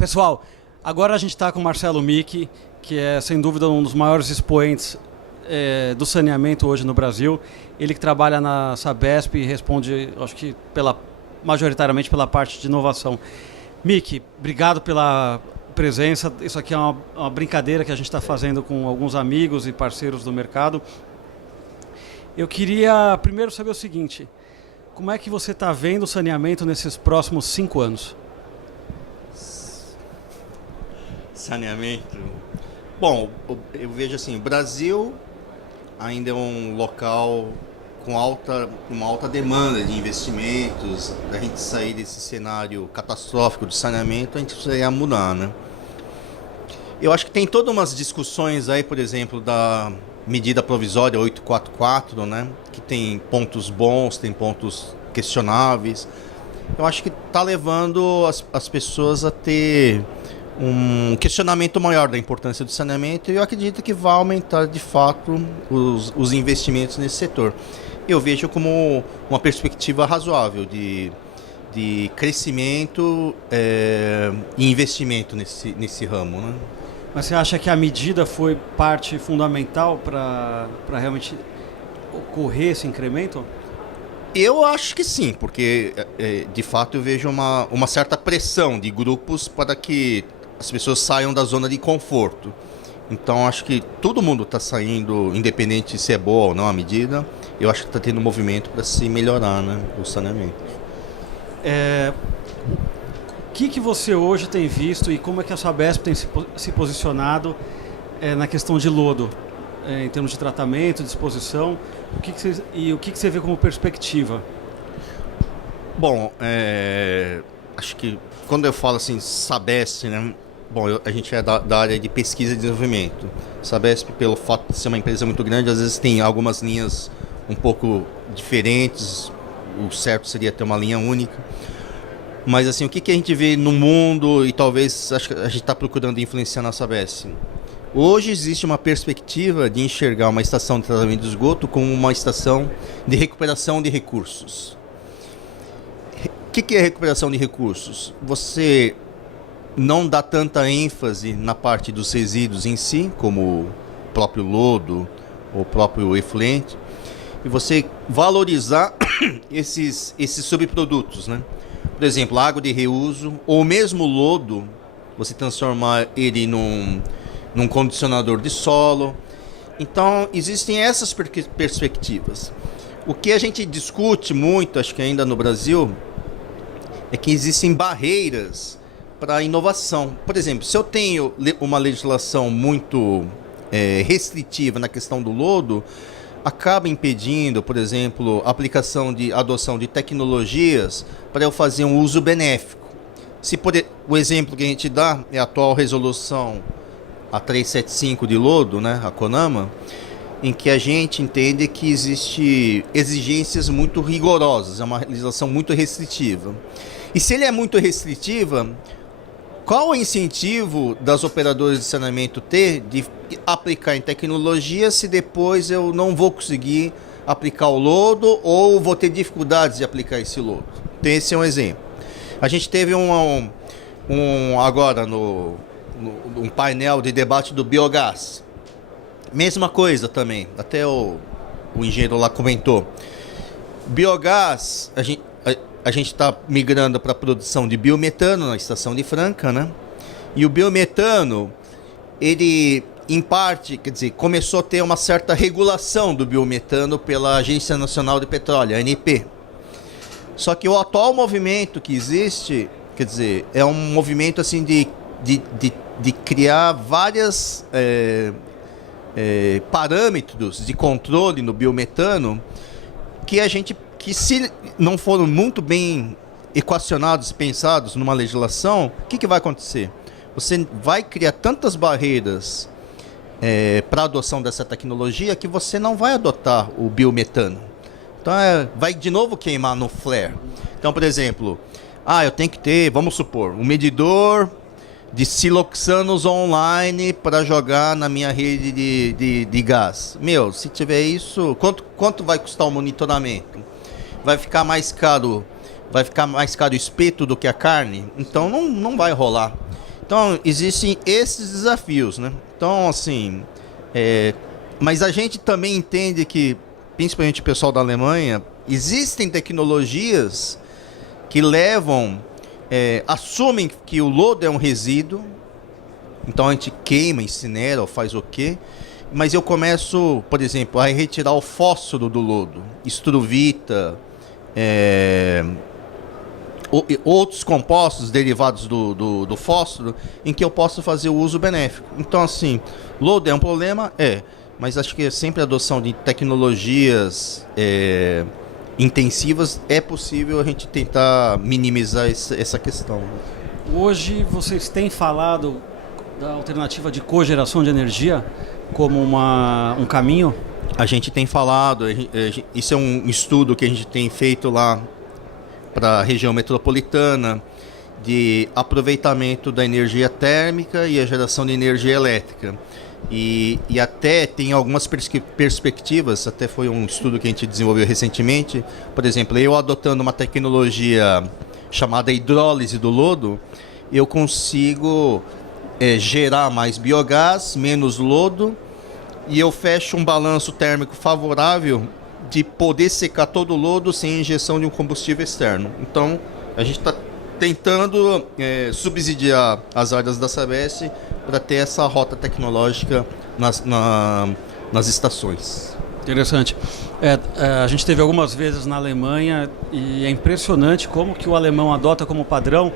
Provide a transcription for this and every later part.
Pessoal, agora a gente está com o Marcelo Micchi, que é sem dúvida um dos maiores expoentes do saneamento hoje no Brasil. Ele que trabalha na Sabesp e responde, acho que majoritariamente pela parte de inovação. Micchi, obrigado pela presença. Isso aqui é uma brincadeira que a gente está fazendo com alguns amigos e parceiros do mercado. Eu queria primeiro saber o seguinte: como é que você está vendo o saneamento nesses próximos 5 anos? Saneamento. Bom, eu vejo assim, o Brasil ainda é um local com uma alta demanda de investimentos. Da gente sair desse cenário catastrófico de saneamento, a gente precisa mudar, né? Eu acho que tem todas umas discussões aí, por exemplo, da medida provisória 844, né? Que tem pontos bons, tem pontos questionáveis. Eu acho que está levando as pessoas a ter um questionamento maior da importância do saneamento, e eu acredito que vai aumentar de fato os investimentos nesse setor. Eu vejo como uma perspectiva razoável de crescimento e investimento nesse ramo, né? Mas você acha que a medida foi parte fundamental para realmente ocorrer esse incremento? Eu acho que sim, porque de fato eu vejo uma certa pressão de grupos para que as pessoas saiam da zona de conforto. Então acho que todo mundo está saindo, independente se é boa ou não a medida. Eu acho que está tendo um movimento para se melhorar, né, o saneamento. O que você hoje tem visto e como é que a Sabesp tem se posicionado na questão de lodo, em termos de tratamento, disposição? O que você vê como perspectiva? Bom, acho que quando eu falo assim, Sabesp, né? Bom, a gente é da área de pesquisa e desenvolvimento. Sabesp, pelo fato de ser uma empresa muito grande, às vezes tem algumas linhas um pouco diferentes. O certo seria ter uma linha única. Mas assim, o que a gente vê no mundo, e talvez acho que a gente está procurando influenciar na Sabesp? Hoje existe uma perspectiva de enxergar uma estação de tratamento de esgoto como uma estação de recuperação de recursos. O que é recuperação de recursos? Você não dá tanta ênfase na parte dos resíduos em si, como o próprio lodo ou o próprio efluente, e você valorizar esses subprodutos, né? Por exemplo, água de reuso ou mesmo lodo, você transformar ele num condicionador de solo. Então, existem essas perspectivas. O que a gente discute muito, acho que ainda no Brasil, é que existem barreiras para a inovação. Por exemplo, se eu tenho uma legislação muito restritiva na questão do lodo, acaba impedindo, por exemplo, a adoção de tecnologias para eu fazer um uso benéfico. O exemplo que a gente dá é a atual resolução a 375 de lodo, né, a CONAMA, em que a gente entende que existe exigências muito rigorosas, é uma legislação muito restritiva. E se ele é muito restritiva, qual o incentivo das operadoras de saneamento ter de aplicar em tecnologia se depois eu não vou conseguir aplicar o lodo ou vou ter dificuldades de aplicar esse lodo? Então, esse é um exemplo. A gente teve agora um painel de debate do biogás. Mesma coisa também, até o engenheiro lá comentou. Biogás, a gente está migrando para a produção de biometano na estação de Franca, né? E o biometano, ele, em parte, quer dizer, começou a ter uma certa regulação do biometano pela Agência Nacional de Petróleo, a ANP. Só que o atual movimento que existe, quer dizer, é um movimento assim de criar várias parâmetros de controle no biometano que se não foram muito bem equacionados, pensados numa legislação, o que vai acontecer? Você vai criar tantas barreiras para a adoção dessa tecnologia que você não vai adotar o biometano. Então vai de novo queimar no flare. Então, por exemplo, eu tenho que ter, vamos supor, um medidor de siloxanos online para jogar na minha rede de gás. Se tiver isso, quanto vai custar o monitoramento? Vai ficar mais caro o espeto do que a carne? Então não vai rolar. Então, existem esses desafios, né? Então, assim, mas a gente também entende que, principalmente o pessoal da Alemanha, existem tecnologias que assumem que o lodo é um resíduo, então a gente queima, incinera ou faz o quê? Mas eu começo, por exemplo, a retirar o fósforo do lodo, estruvita, outros compostos derivados do fósforo, em que eu posso fazer o uso benéfico. Então, assim, lodo é um problema? Mas acho que sempre a adoção de tecnologias intensivas é possível a gente tentar minimizar essa questão. Hoje vocês têm falado da alternativa de cogeração de energia como um caminho? A gente tem falado, isso é um estudo que a gente tem feito lá para a região metropolitana, de aproveitamento da energia térmica e a geração de energia elétrica. E até tem algumas perspectivas, até foi um estudo que a gente desenvolveu recentemente, por exemplo, eu adotando uma tecnologia chamada hidrólise do lodo, eu consigo gerar mais biogás, menos lodo, e eu fecho um balanço térmico favorável de poder secar todo o lodo sem injeção de um combustível externo. Então, a gente está tentando subsidiar as áreas da Sabesp para ter essa rota tecnológica nas estações. Interessante. A gente teve algumas vezes na Alemanha e é impressionante como que o alemão adota como padrão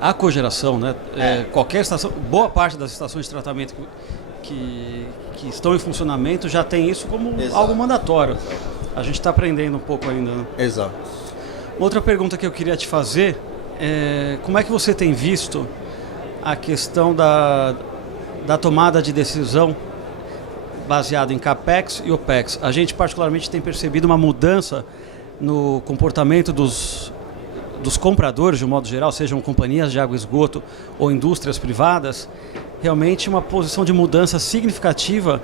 a cogeração, né? Qualquer estação, boa parte das estações de tratamento que estão em funcionamento já tem isso como algo mandatório. A gente está aprendendo um pouco ainda, né? Exato. Outra pergunta que eu queria te fazer é como é que você tem visto a questão da tomada de decisão baseada em CAPEX e OPEX? A gente particularmente tem percebido uma mudança no comportamento dos compradores, de um modo geral, sejam companhias de água e esgoto ou indústrias privadas, realmente uma posição de mudança significativa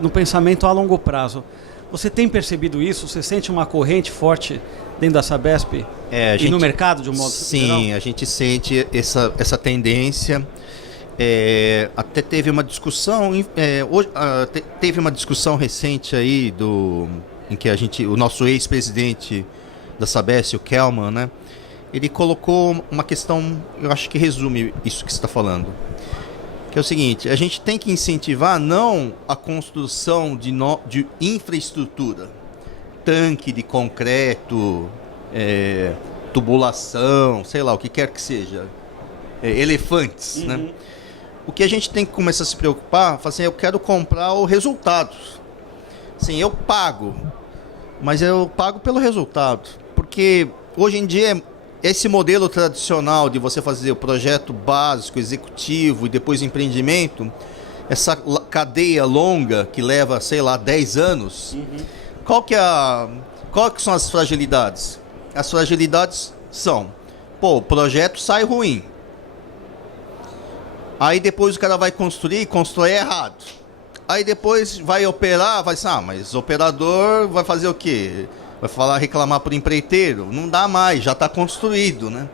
no pensamento a longo prazo. Você tem percebido isso? Você sente uma corrente forte dentro da Sabesp e no mercado de um modo geral? Sim, a gente sente essa tendência. Até teve uma discussão, teve uma discussão recente aí em que o nosso ex-presidente da Sabesp, o Kelman, né? Ele colocou uma questão, eu acho que resume isso que você está falando. Que é o seguinte, a gente tem que incentivar não a construção de infraestrutura, tanque de concreto, tubulação, sei lá, o que quer que seja, elefantes, né? O que a gente tem que começar a se preocupar, falar assim, eu quero comprar o resultado. Assim, eu pago, mas eu pago pelo resultado, porque hoje em dia esse modelo tradicional de você fazer o projeto básico, executivo e depois empreendimento, essa cadeia longa que leva, sei lá, 10 anos, qual que são as fragilidades? As fragilidades são, o projeto sai ruim. Aí depois o cara vai constrói errado. Aí depois vai operar, vai dizer, mas o operador vai fazer o quê? Vai reclamar para o empreiteiro? Não dá mais, já está construído, né?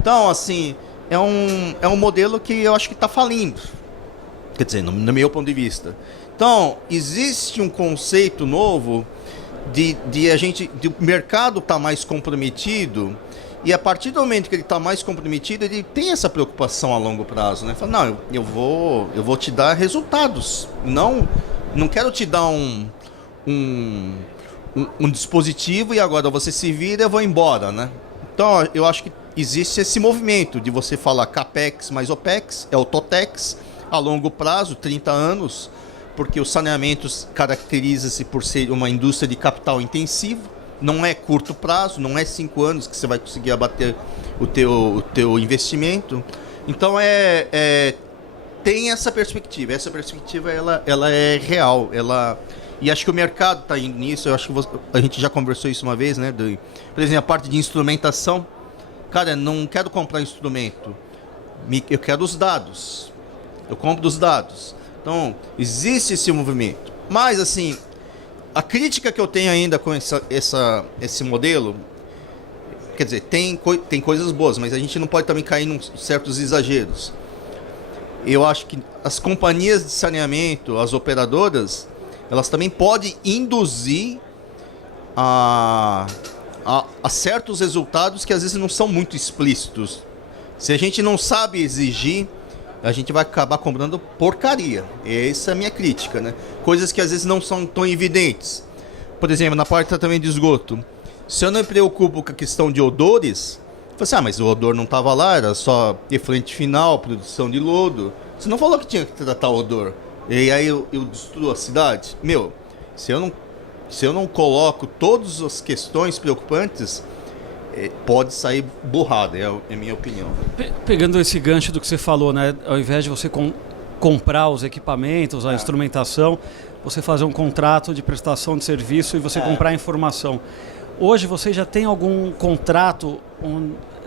Então, assim, é um modelo que eu acho que está falindo. Quer dizer, no meu ponto de vista. Então, existe um conceito novo de o mercado estar mais comprometido, e a partir do momento que ele está mais comprometido, ele tem essa preocupação a longo prazo, né? Fala, não, eu vou te dar resultados. Não quero te dar um dispositivo e agora você se vira e eu vou embora, né? Então, eu acho que existe esse movimento de você falar CAPEX mais OPEX, o TOTEX, a longo prazo, 30 anos, porque o saneamento caracteriza-se por ser uma indústria de capital intensivo, não é curto prazo, não é 5 anos que você vai conseguir abater o teu investimento. Então, tem essa perspectiva ela é real, e acho que o mercado está indo nisso. Eu acho que a gente já conversou isso uma vez, né? Por exemplo, a parte de instrumentação. Cara, não quero comprar instrumento. Eu quero os dados. Eu compro dos dados. Então, existe esse movimento. Mas, assim, a crítica que eu tenho ainda com esse modelo, quer dizer, tem coisas boas, mas a gente não pode também cair em certos exageros. eu acho que as companhias de saneamento, as operadoras, elas também podem induzir a certos resultados que às vezes não são muito explícitos. Se a gente não sabe exigir, a gente vai acabar cobrando porcaria. Essa é a minha crítica, né? Coisas que às vezes não são tão evidentes. Por exemplo, na parte de tratamento de esgoto, se eu não me preocupo com a questão de odores, eu falo assim, mas o odor não estava lá, era só efluente final, produção de lodo. Você não falou que tinha que tratar o odor. E aí eu destruo a cidade? Meu, se eu não coloco todas as questões preocupantes, pode sair burrada, é a minha opinião. Pegando esse gancho do que você falou, né? Ao invés de você comprar os equipamentos, a instrumentação, você fazer um contrato de prestação de serviço e você comprar a informação. Hoje você já tem algum contrato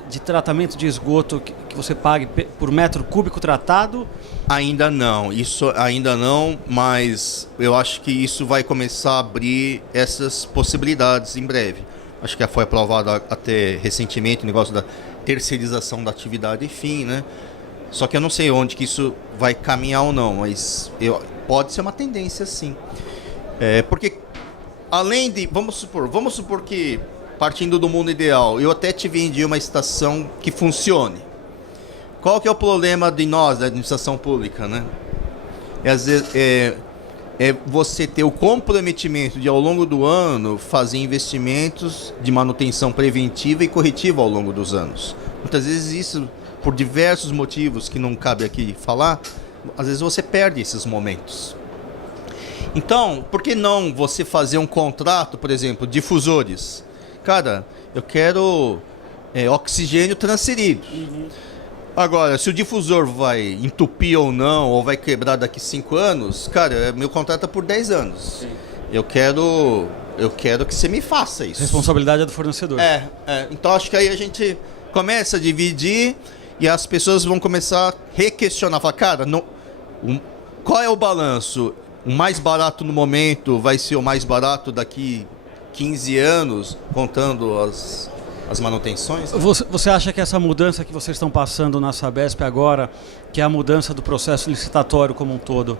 de tratamento de esgoto que você pague por metro cúbico tratado? Ainda não, isso ainda não, mas eu acho que isso vai começar a abrir essas possibilidades em breve. Acho que foi aprovado até recentemente o negócio da terceirização da atividade, enfim, né? Só que eu não sei onde que isso vai caminhar ou não, mas pode ser uma tendência, sim. Porque além de, vamos supor que, partindo do mundo ideal, eu até te vendi uma estação que funcione. Qual que é o problema de nós, da administração pública, né? Às vezes, você ter o comprometimento de, ao longo do ano, fazer investimentos de manutenção preventiva e corretiva ao longo dos anos. Muitas vezes isso, por diversos motivos que não cabe aqui falar, às vezes você perde esses momentos. Então, por que não você fazer um contrato, por exemplo, difusores? Cara, eu quero oxigênio transferido. Agora, se o difusor vai entupir ou não, ou vai quebrar daqui 5 anos, cara, meu contrato é por 10 anos. Sim. Eu quero que você me faça isso. Responsabilidade é do fornecedor. Então acho que aí a gente começa a dividir e as pessoas vão começar a requestionar. Falar, cara, qual é o balanço? O mais barato no momento vai ser o mais barato daqui 15 anos, contando as manutenções? Você acha que essa mudança que vocês estão passando na Sabesp agora, que é a mudança do processo licitatório como um todo,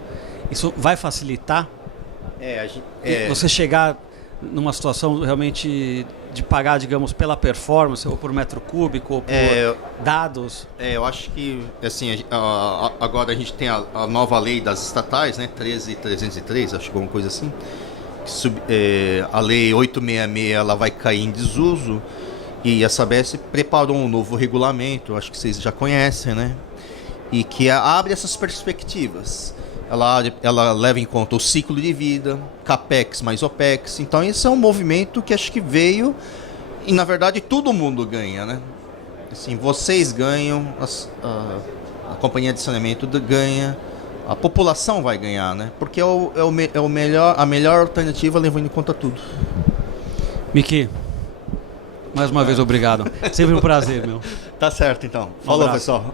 isso vai facilitar? Você chegar numa situação realmente de pagar, digamos, pela performance, ou por metro cúbico, ou por dados? Eu acho que, assim, agora a gente tem a nova lei das estatais, né, 13.303, acho que alguma coisa assim. A lei 866, ela vai cair em desuso. E a Sabesp preparou um novo regulamento, acho que vocês já conhecem, né? E que abre essas perspectivas. Ela leva em conta o ciclo de vida, CAPEX mais OPEX. Então, esse é um movimento que acho que veio e, na verdade, todo mundo ganha, né? Assim, vocês ganham, a companhia de saneamento ganha, a população vai ganhar, né? Porque a melhor alternativa levando em conta tudo. Miki, mais uma vez, obrigado. Sempre um prazer, meu. Tá certo, então. Falou, pessoal.